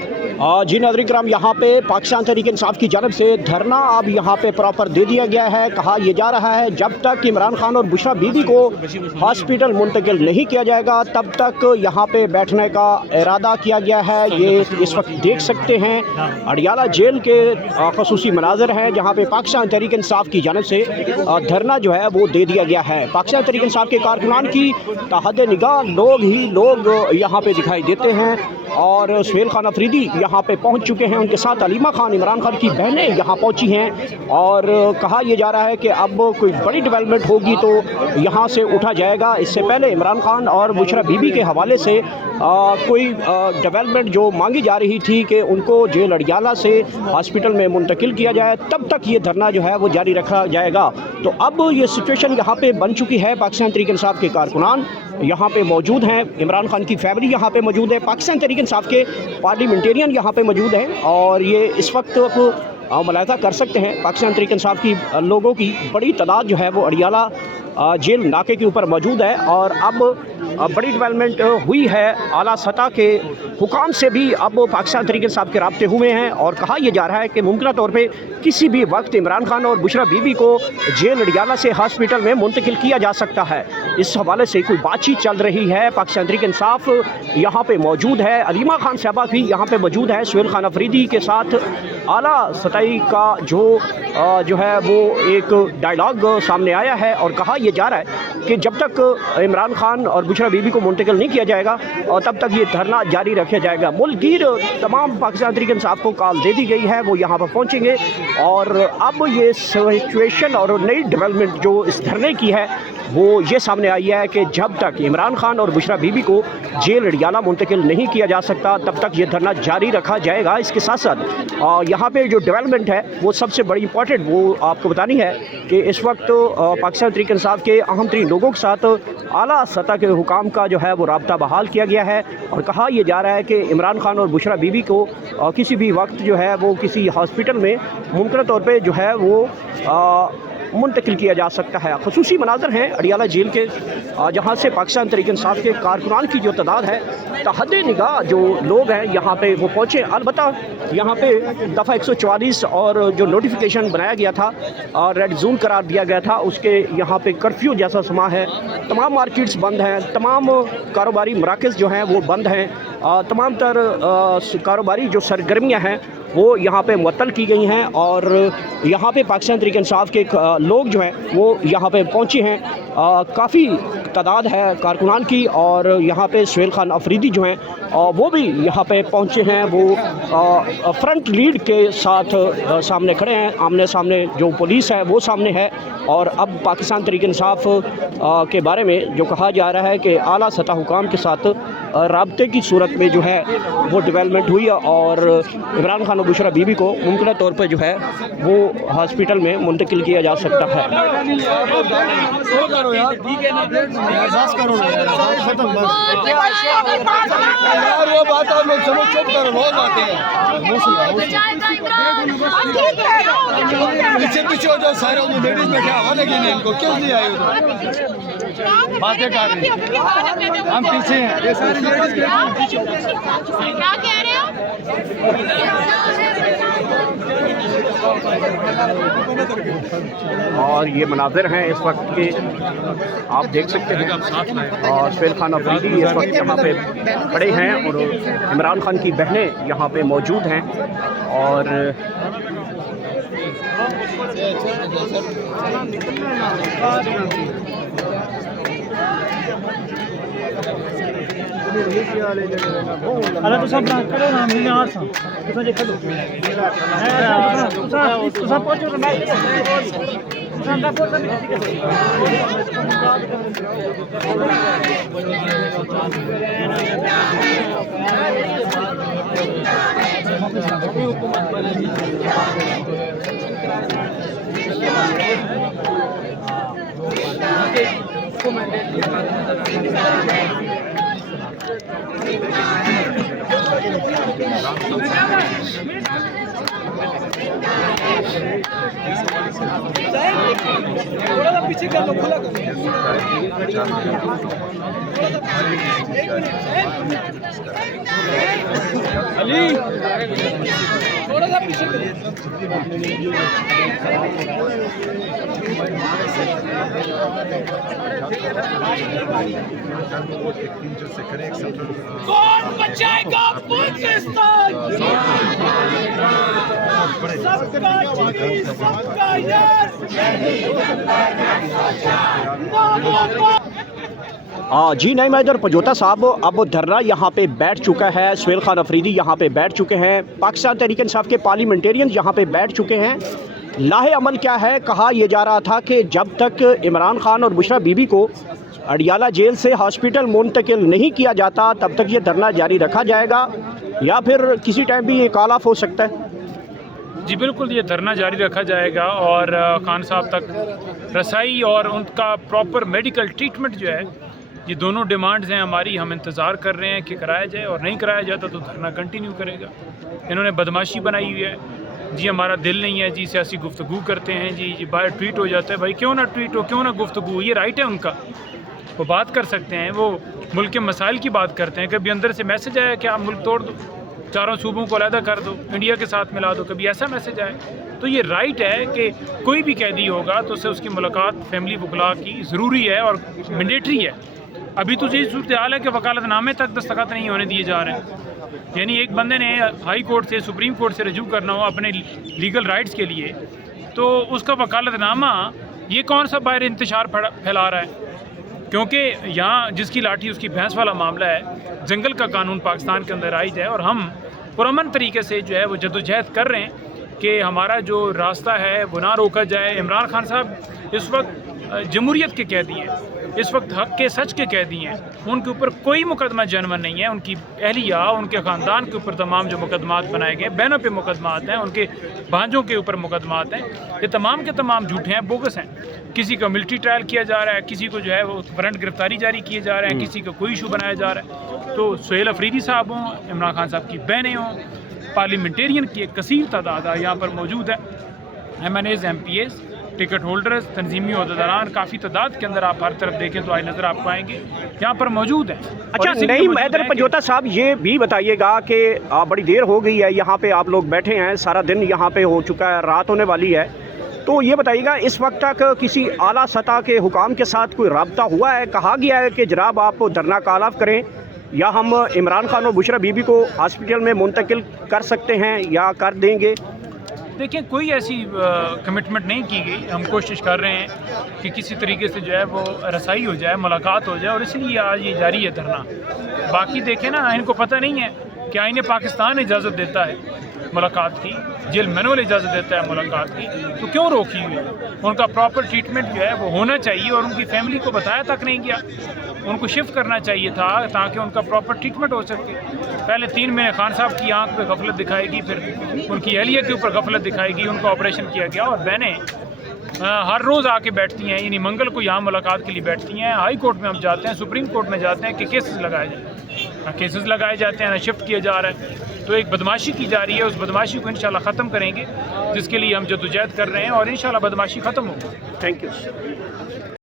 जी नाज़रीन किराम, यहाँ पे पाकिस्तान तहरीक-ए-इंसाफ की जानब से धरना अब यहाँ पे प्रॉपर दे दिया गया है। कहा यह जा रहा है जब तक इमरान खान और बुशरा बीबी को हॉस्पिटल मुंतकिल नहीं किया जाएगा तब तक यहाँ पे बैठने का इरादा किया गया है। ये इस वक्त देख सकते हैं अडियाला जेल के खसूसी मनाज़र हैं जहाँ पे पाकिस्तान तहरीक-ए-इंसाफ की जानब से धरना जो है वो दे दिया गया है। पाकिस्तान तहरीक-ए-इंसाफ के कारकुनान की तहत निगाह लोग यहाँ पे दिखाई देते हैं और सुहेल खान अफरीदी यहाँ पे पहुँच चुके हैं। उनके साथ अलीमा खान, इमरान खान की बहनें यहाँ पहुँची हैं और कहा यह जा रहा है कि अब कोई बड़ी डेवलपमेंट होगी तो यहाँ से उठा जाएगा। इससे पहले इमरान खान और बुशरा बीबी के हवाले से कोई डेवलपमेंट जो मांगी जा रही थी कि उनको जेल अडियाला से हॉस्पिटल में मुंतकिल किया जाए, तब तक ये धरना जो है वो जारी रखा जाएगा। तो अब ये सिचुएशन यहाँ पे बन चुकी है। पाकिस्तान तहरीक-ए-इंसाफ के कारकुनान यहाँ पे मौजूद हैं, इमरान खान की फैमिली यहाँ पे मौजूद है, पाकिस्तान तहरीक-ए-इंसाफ के पार्लियामेंटेरियन यहाँ पे मौजूद हैं और ये इस वक्त मुलाहिज़ा कर सकते हैं पाकिस्तान तहरीक-ए-इंसाफ की लोगों की बड़ी तादाद जो है वो अडियाला जेल नाके के ऊपर मौजूद है। और अब बड़ी डेवलपमेंट हुई है, आला सतह के हुकाम से भी अब पाकिस्तान तहरीक-ए-इंसाफ के राब्ते हुए हैं और कहा यह जा रहा है कि मुमकिन तौर पे किसी भी वक्त इमरान खान और बुशरा बीबी को जेल अडियाला से हॉस्पिटल में मुंतकिल किया जा सकता है। इस हवाले से कोई बातचीत चल रही है। पाकिस्तान तहरीक-ए-इंसाफ यहाँ पे मौजूद है, अलीमा खान साहबा भी यहाँ पे मौजूद है, सुहेल खान अफरीदी के साथ आला सतही का जो है वो एक डायलॉग सामने आया है और कहा यह जा रहा है कि जब तक इमरान खान और बुशरा बीबी को मुंतकिल नहीं किया जाएगा और तब तक ये धरना जारी रखा जाएगा। मुल्कगीर तमाम पाकिस्तान तहरीक-ए-इंसाफ को कॉल दे दी गई है, वो यहाँ पर पहुँचेंगे और अब ये सिचुएशन और नई डेवलपमेंट जो इस धरने की है वो ये सामने आई है कि जब तक इमरान खान और बुशरा बीबी को जेल अडियाला मुंतकिल नहीं किया जा सकता तब तक ये धरना जारी रखा जाएगा। इसके साथ साथ यहाँ पे जो डेवलपमेंट है वो सबसे बड़ी इंपॉर्टेंट वो आपको बतानी है कि इस वक्त पाकिस्तान तहरीक-ए-इंसाफ के अहम तरीन लोगों के साथ आला सतह के हुकाम का जो है वो राब्ता बहाल किया गया है और कहा यह जा रहा है कि इमरान खान और बुशरा बीबी को किसी भी वक्त जो है वो किसी हॉस्पिटल में मुमकिन तौर पर जो है वो मुंतकिल किया जा सकता है। खसूसी मनाज़र हैं अडियाला जेल के जहाँ से पाकिस्तान तहरीक-ए-इंसाफ के कारकुनान की जो तादाद है तहत निगाह जो लोग हैं यहाँ पे वो पहुँचे। अलबत्ता यहाँ पे दफ़ा 144 और जो नोटिफिकेशन बनाया गया था और रेड जोन करार दिया गया था उसके यहाँ पे कर्फ्यू जैसा समा है, तमाम मार्केट्स बंद हैं, तमाम कारोबारी मराकज़ जो हैं वो बंद हैं, तमाम तर कारोबारी जो सरगर्मियाँ हैं वो यहाँ पे मुअत्तल की गई हैं और यहाँ पे पाकिस्तान तहरीक-ए-इंसाफ के लोग जो हैं वो यहाँ पे पहुँचे हैं। काफ़ी तादाद है कारकुनान की और यहाँ पे सुहेल खान अफरीदी जो हैं वो भी यहाँ पे पहुँचे हैं। वो फ्रंट लीड के साथ सामने खड़े हैं, आमने सामने जो पुलिस है वो सामने है और अब पाकिस्तान तहरीक-ए-इंसाफ के बारे में जो कहा जा रहा है कि आला सतह हुकाम के साथ राब्ते की सूरत में जो है वो डेवलपमेंट हुई और इमरान खान और बुशरा बीबी को मुमकिन तौर पर जो है वो हॉस्पिटल में मुंतकिल किया जा सकता है। वो बात आप लोग समझ चुप करो, लोग आते हैं पीछे पीछे हो जाओ, सारे लेडीज बैठे हवा लगी नहीं, इनको क्यों नहीं आए बातें कर रहे हैं, हम पीछे हैं। ये सारी लेडीज क्या कह रहे हो? और ये मनाजिर हैं इस वक्त के, आप देख सकते हैं और सुहेल खान अफरीदी इस वक्त यहाँ पे खड़े हैं और इमरान खान की बहनें यहाँ पे मौजूद हैं और अरे तो सब बात करो ना, मैंने आज सा तो सब देखो तो सब पहुंचो ना संदा पोसा थोड़ा सा पीछे कर लो, खुला कर कौन बचाएगा पाकिस्तान? सबका जी, सबका यार। जी नहीं मैदर पजोता साहब, अब धरना यहाँ पे बैठ चुका है। सुहेल खान अफरीदी यहाँ पे बैठ चुके हैं। पाकिस्तान तहरीक इंसाफ के पार्लियामेंटेरियन यहाँ पे बैठ चुके हैं। लाहे अमल क्या है? कहा यह जा रहा था कि जब तक इमरान खान और बुशरा बीबी को अडियाला जेल से हॉस्पिटल मुंतकिल नहीं किया जाता तब तक ये धरना जारी रखा जाएगा या फिर किसी टाइम भी ये कॉल ऑफ हो सकता है। जी बिल्कुल, ये धरना जारी रखा जाएगा और खान साहब तक रसाई और उनका प्रॉपर मेडिकल ट्रीटमेंट जो है, ये दोनों डिमांड्स हैं हमारी। हम इंतज़ार कर रहे हैं कि कराया जाए और नहीं कराया जाता तो धरना कंटिन्यू करेगा। इन्होंने बदमाशी बनाई हुई है जी, हमारा दिल नहीं है जी, सियासी गुफ्तगू करते हैं जी बाहर ट्वीट हो जाता है। भाई क्यों ना ट्वीट हो, क्यों ना गुफ्तगू, ये राइट है उनका, वो बात कर सकते हैं। वो मुल्क के मसाइल की बात करते हैं। कभी अंदर से मैसेज आया कि आप मुल्क तोड़ दो, चारों सूबों को अलहदा कर दो, इंडिया के साथ मिला दो, कभी ऐसा मैसेज आए तो ये राइट है कि कोई भी कैदी होगा तो उससे उसकी मुलाकात फैमिली वकला की ज़रूरी है और मैंडेटरी है। अभी तो ये सूरत हाल है कि वकालतनामे तक दस्तखत नहीं होने दिए जा रहे हैं। यानी एक बंदे ने हाई कोर्ट से, सुप्रीम कोर्ट से रजू करना हो अपने लीगल राइट्स के लिए, तो उसका वकालतनामा ये कौन सा बाहर इंतशार फैला रहा है? क्योंकि यहाँ जिसकी लाठी उसकी भैंस वाला मामला है। जंगल का कानून पाकिस्तान के अंदर आई जाए और हम पुरअमन तरीके से जो है वो जद्दोजहद कर रहे हैं कि हमारा जो रास्ता है वो ना रोका जाए। इमरान खान साहब इस वक्त जमहूरियत के कैदी हैं, इस वक्त हक के सच के कैदी हैं। उनके ऊपर कोई मुकदमा जनवन नहीं है। उनकी अहलिया, उनके ख़ानदान के ऊपर तमाम जो मुकदमात बनाए गए, बहनों पे मुकदमात हैं, उनके भांजों के ऊपर मुकदमात हैं, ये तमाम के तमाम झूठे हैं, बोगस हैं। किसी का मिलिट्री ट्रायल किया जा रहा है, किसी को जो है वो वारंट गिरफ्तारी जारी किए जा रहे हैं, किसी का कोई इशू बनाया जा रहा है। तो सुहेल अफरीदी साहब हों, इमरान खान साहब की बहनें हों, पार्लियामेंटेरियन की एक कसीर तादाद यहाँ पर मौजूद है। MNAs, MPAs, टिकट होल्डर्स, तंजीमी अहदेदारान, काफ़ी तादाद के अंदर आप हर तरफ देखें तो आज नज़र आपको आएंगे यहाँ पर मौजूद हैं। अच्छा नहीं मैदर पजोता साहब, ये भी बताइएगा कि बड़ी देर हो गई है यहाँ पे आप लोग बैठे हैं, सारा दिन यहाँ पे हो चुका है, रात होने वाली है, तो ये बताइएगा इस वक्त तक किसी आला सतह के हुकाम के साथ कोई रब्ता हुआ है? कहा गया है कि जनाब आप धरना कॉल ऑफ करें या हम इमरान खान और बुशरा बीबी को हॉस्पिटल में मुंतकिल कर सकते हैं या कर देंगे? देखिए, कोई ऐसी कमिटमेंट नहीं की गई। हम कोशिश कर रहे हैं कि किसी तरीके से जो है वो रसाई हो जाए, मुलाकात हो जाए, और इसलिए आज ये जारी है धरना। बाकी देखें ना, इनको पता नहीं है कि आईने पाकिस्तान इजाज़त देता है मुलाकात की, जेल मैनुअल इजाज़त देता है मुलाकात की, तो क्यों रोकी हुई है? उनका प्रॉपर ट्रीटमेंट जो है वो होना चाहिए और उनकी फैमिली को बताया तक नहीं गया। उनको शिफ्ट करना चाहिए था ताकि उनका प्रॉपर ट्रीटमेंट हो सके। पहले 3 महीने खान साहब की आंख पे गफलत दिखाएगी, फिर उनकी अहलिया के ऊपर गफलत दिखाएगी, उनका ऑपरेशन किया गया। और बहनें हर रोज़ आके बैठती हैं, यानी मंगल को यहाँ मुलाकात के लिए बैठती हैं। हाई कोर्ट में हम जाते हैं, सुप्रीम कोर्ट में जाते हैं कि केसेस लगाए जाए, ना केसेस लगाए जाते हैं, ना शिफ्ट किया जा रहा है। तो एक बदमाशी की जा रही है, उस बदमाशी को इंशाल्लाह ख़त्म करेंगे, जिसके लिए हम जद्दोजहद कर रहे हैं और इंशाल्लाह बदमाशी ख़त्म होगी। Thank you.